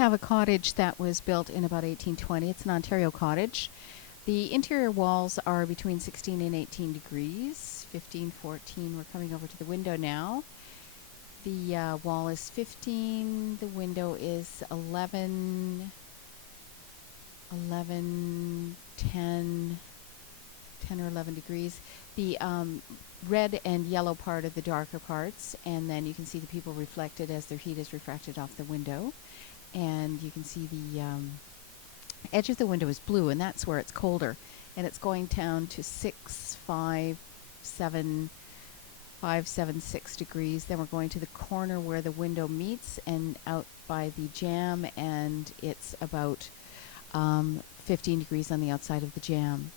have a cottage that was built in about 1820. It's an Ontario cottage. The interior walls are between 16 and 18 degrees, 15, 14. We're coming over to the window now. The wall is 15. The window is 11, 10 or 11 degrees. The red and yellow part are the darker parts, and then you can see the people reflected as their heat is refracted off the window. And you can see the edge of the window is blue, and that's where it's colder. And it's going down to 6, 5, 7, 6 degrees. Then we're going to the corner where the window meets and out by the jamb, and it's about 15 degrees on the outside of the jamb.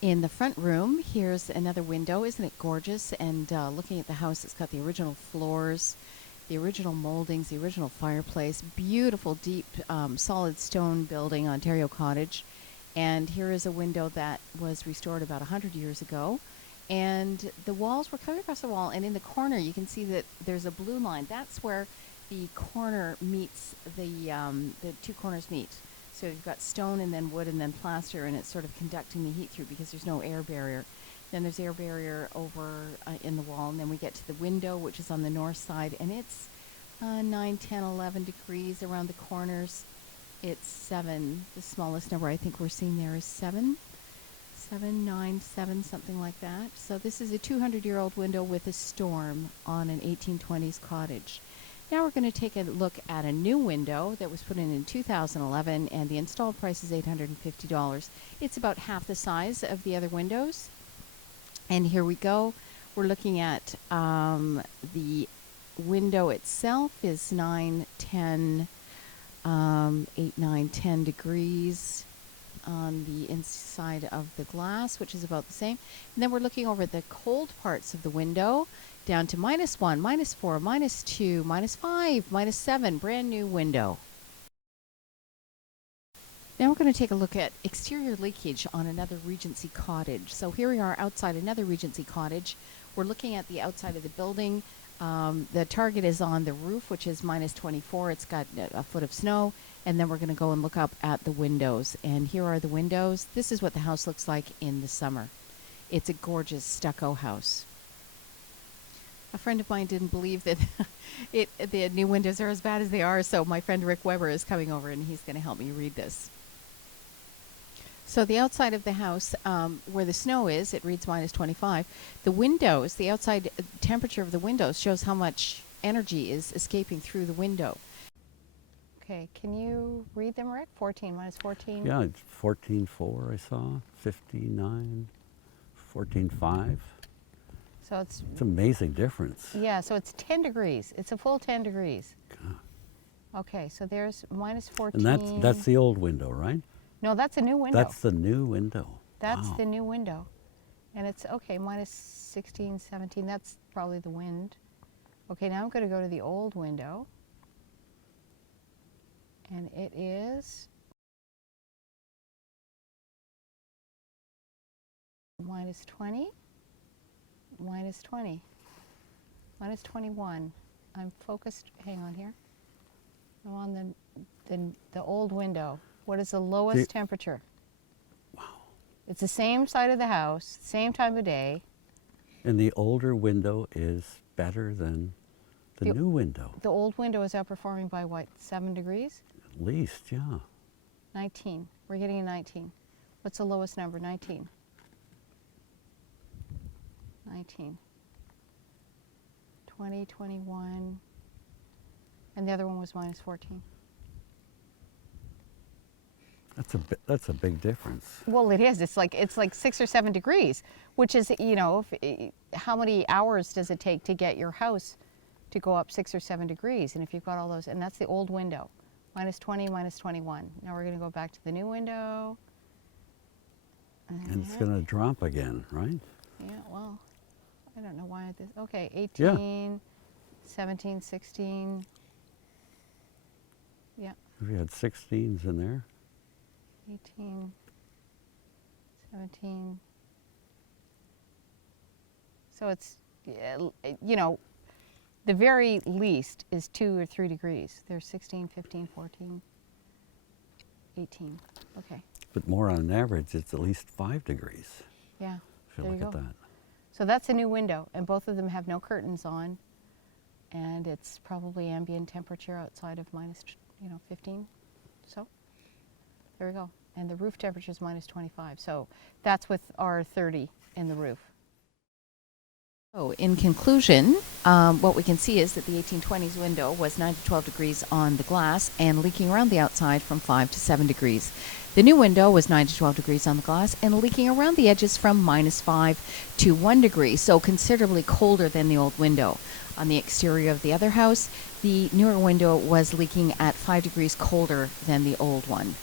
In the front room, here's another window. Isn't it gorgeous? And looking at the house, it's got the original floors, the original moldings, the original fireplace. Beautiful, deep, solid stone building, Ontario cottage. And here is a window that was restored about 100 years ago. And the walls were coming across the wall, and in the corner you can see that there's a blue line. That's where the corner meets, the two corners meet. So you've got stone and then wood and then plaster, and it's sort of conducting the heat through because there's no air barrier. Then there's air barrier over in the wall, and then we get to the window, which is on the north side, and it's 9, 10, 11 degrees around the corners. It's 7. The smallest number I think we're seeing there is 7, 9, 7, something like that. So this is a 200-year-old window with a storm on an 1820s cottage. Now we're going to take a look at a new window that was put in 2011, and the installed price is $850. It's about half the size of the other windows. And here we go. We're looking at the window itself is 9, 10, 8, 9, 10 degrees on the inside of the glass, which is about the same. And then we're looking over the cold parts of the window down to -1, -4, -2, -5, -7, brand new window. Now we're going to take a look at exterior leakage on another Regency cottage. So here we are outside another Regency cottage. We're looking at the outside of the building. The target is on the roof, which is -24. It's got a foot of snow. And then we're going to go and look up at the windows. And here are the windows. This is what the house looks like in the summer. It's a gorgeous stucco house. A friend of mine didn't believe that the new windows are as bad as they are, so my friend Rick Weber is coming over and he's going to help me read this. So the outside of the house, where the snow is, it reads -25. The windows, the outside temperature of the windows shows how much energy is escaping through the window. Okay, can you read them, Rick? 14, -14? Yeah, it's 14.4 I saw, 59, 14.5. So it's an amazing difference. Yeah, so it's 10 degrees. It's a full 10 degrees. God. Okay, so there's -14. And that's the old window, right? No, that's a new window. That's the new window. That's wow. the new window. And it's, okay, -16, 17. That's probably the wind. Okay, now I'm going to go to the old window. And it is -20. -20, -21. I'm focused. Hang on here. I'm on the old window. What is the lowest temperature? Wow. It's the same side of the house, same time of day. And the older window is better than the new window. The old window is outperforming by what, 7 degrees? At least, yeah. 19. We're getting a 19. What's the lowest number? 19. 19. 20, 21. And the other one was -14. That's a big difference. Well, it is. It's like 6 or 7 degrees, which is, you know, how many hours does it take to get your house to go up 6 or 7 degrees? And if you've got all those, and that's the old window, -20, -21. Now we're going to go back to the new window. And it's going to drop again, right? Yeah, well, I don't know why this. Okay, 18, yeah. 17, 16. Yeah. We had 16s in there. 18, 17. So it's, you know, The very least is 2 or 3 degrees. There's 16, 15, 14, 18. Okay. But more on an average, it's at least 5 degrees. Yeah. If you There look you at go. that. So that's a new window, and both of them have no curtains on, and it's probably ambient temperature outside of minus, 15. So there we go. And the roof temperature is minus 25. So that's with our 30 in the roof. So in conclusion, what we can see is that the 1820s window was 9 to 12 degrees on the glass and leaking around the outside from 5 to 7 degrees. The new window was 9 to 12 degrees on the glass and leaking around the edges from minus 5 to 1 degree, so considerably colder than the old window. On the exterior of the other house, the newer window was leaking at 5 degrees colder than the old one.